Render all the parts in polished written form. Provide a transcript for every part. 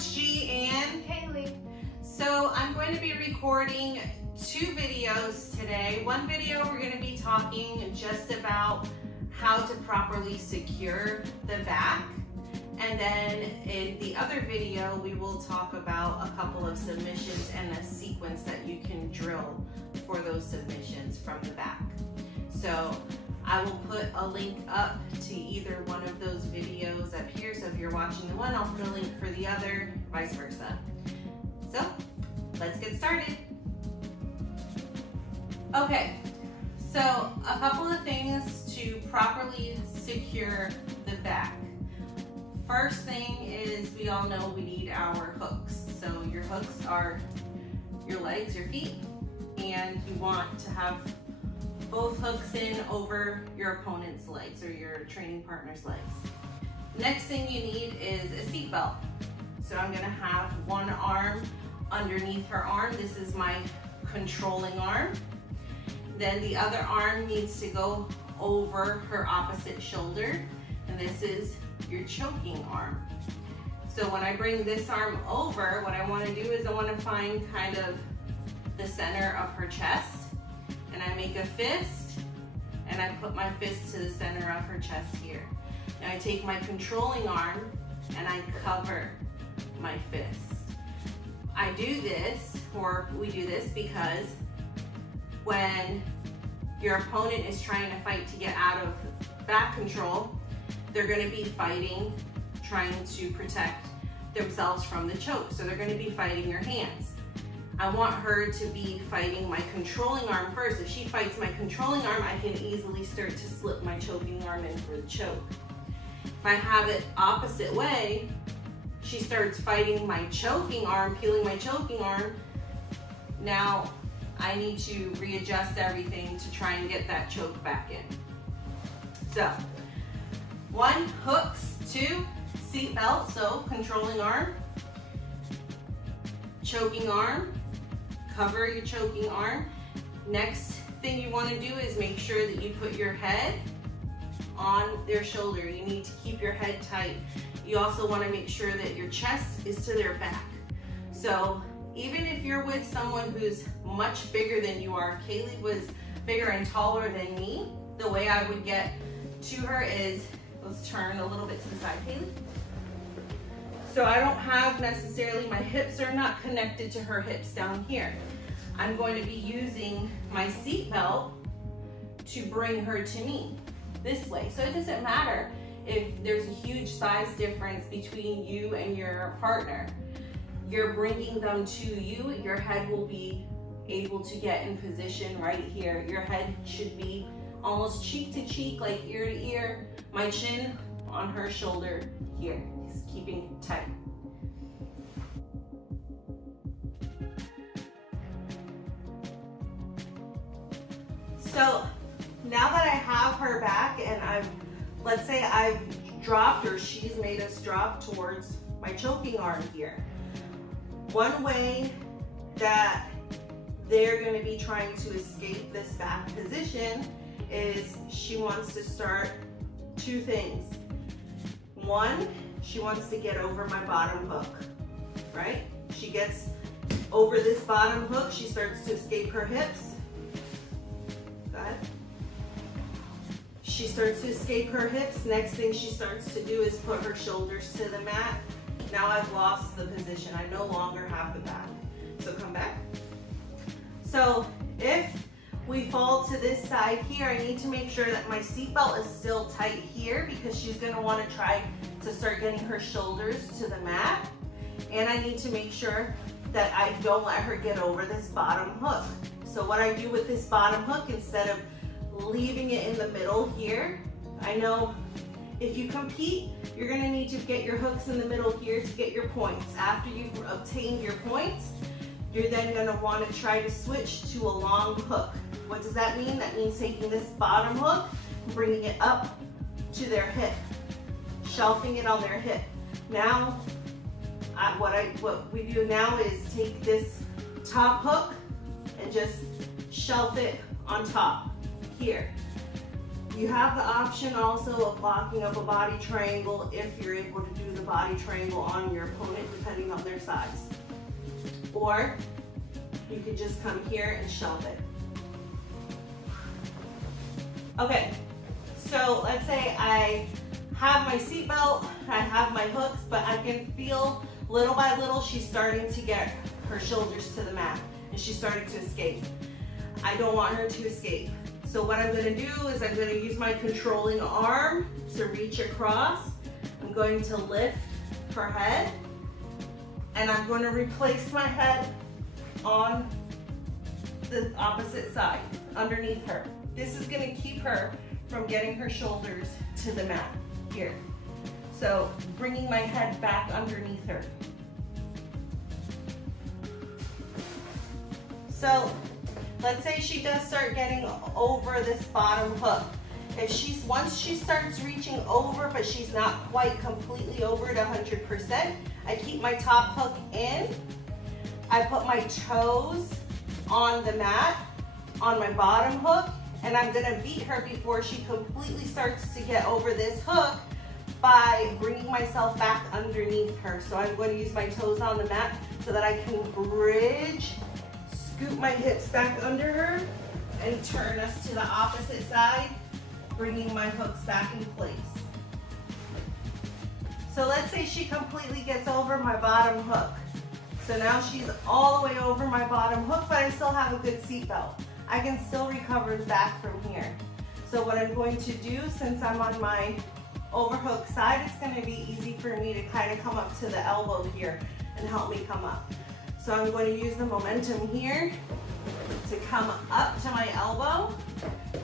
Coach G and Haley. So I'm going to be recording 2 videos today. One video we're going to be talking just about how to properly secure the back. And then in the other video, we will talk about a couple of submissions and a sequence that you can drill for those submissions from the back. So I will put a link up to either one of those videos up here. So if you're watching the one, I'll put a link for the other, vice versa. So let's get started. Okay, so a couple of things to properly secure the back. First thing is, we all know we need our hooks. So your hooks are your legs, your feet, and you want to have both hooks in over your opponent's legs or your training partner's legs. Next thing you need is a seat belt. So I'm gonna have one arm underneath her arm. This is my controlling arm. Then the other arm needs to go over her opposite shoulder, and this is your choking arm. So when I bring this arm over, what I want to do is I want to find kind of the center of her chest, and I make a fist, and I put my fist to the center of her chest here. Now I take my controlling arm and I cover my fist. I do this, or we do this, because when your opponent is trying to fight to get out of back control, they're going to be fighting, trying to protect themselves from the choke. So they're going to be fighting your hands. I want her to be fighting my controlling arm first. If she fights my controlling arm, I can easily start to slip my choking arm in for the choke. If I have it opposite way, she starts fighting my choking arm, peeling my choking arm. Now I need to readjust everything to try and get that choke back in. So 1, hooks. 2, seat belt, so controlling arm, choking arm, cover your choking arm. Next thing you want to do is make sure that you put your head on their shoulder. You need to keep your head tight. You also want to make sure that your chest is to their back. So even if you're with someone who's much bigger than you are, if Kaylee was bigger and taller than me, the way I would get to her is, let's turn a little bit to the side, Kaylee. So I don't have necessarily, my hips are not connected to her hips down here. I'm going to be using my seat belt to bring her to me this way. So it doesn't matter if there's a huge size difference between you and your partner. You're bringing them to you. Your head will be able to get in position right here. Your head should be almost cheek to cheek, like ear to ear. My chin on her shoulder here. Just keeping tight. So now that I have her back and let's say I've dropped, or she's made us drop towards my choking arm here. One way that they're going to be trying to escape this back position is she wants to start 2 things. 1, she wants to get over my bottom hook, right? She gets over this bottom hook, she starts to escape her hips. Go ahead. She starts to escape her hips. Next thing she starts to do is put her shoulders to the mat. Now I've lost the position. I no longer have the back. So come back. So if we fall to this side here, I need to make sure that my seatbelt is still tight here, because she's going to want to try to start getting her shoulders to the mat. And I need to make sure that I don't let her get over this bottom hook. So what I do with this bottom hook, instead of leaving it in the middle here, I know if you compete, you're going to need to get your hooks in the middle here to get your points. After you've obtained your points, you're then going to want to try to switch to a long hook. What does that mean? That means taking this bottom hook and bringing it up to their hip, shelving it on their hip. Now, what we do now is take this top hook and just shelf it on top here. You have the option also of locking up a body triangle if you're able to do the body triangle on your opponent depending on their size. Or you could just come here and shelf it. Okay, so let's say I have my seatbelt, I have my hooks, but I can feel little by little she's starting to get her shoulders to the mat and she's starting to escape. I don't want her to escape. So what I'm gonna do is I'm gonna use my controlling arm to reach across. I'm going to lift her head and I'm going to replace my head on the opposite side, underneath her. This is gonna keep her from getting her shoulders to the mat here. So bringing my head back underneath her. So let's say she does start getting over this bottom hook. If once she starts reaching over, but she's not quite completely over it 100%, I keep my top hook in. I put my toes on the mat, on my bottom hook, and I'm gonna beat her before she completely starts to get over this hook by bringing myself back underneath her. So I'm going to use my toes on the mat so that I can bridge, scoop my hips back under her, and turn us to the opposite side, bringing my hooks back in place. So let's say she completely gets over my bottom hook. So now she's all the way over my bottom hook, but I still have a good seatbelt. I can still recover the back from here. So what I'm going to do, since I'm on my overhook side, it's going to be easy for me to kind of come up to the elbow here and help me come up. So I'm going to use the momentum here to come up to my elbow,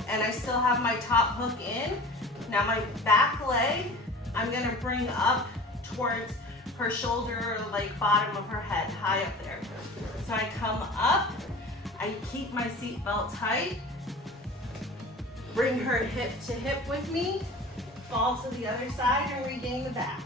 and I still have my top hook in. Now my back leg, I'm going to bring up towards her shoulder, like bottom of her head, high up there. So I come up, I keep my seatbelt tight, bring her hip to hip with me, fall to the other side and regain the back.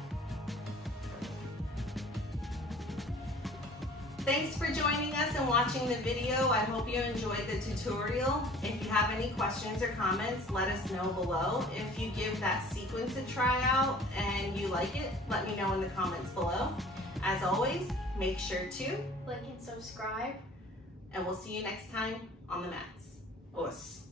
Thanks for joining us and watching the video. I hope you enjoyed the tutorial. If you have any questions or comments, let us know below. If you give that sequence a try out and you like it, let me know in the comments below. As always, make sure to like and subscribe. And we'll see you next time on the mats. Us.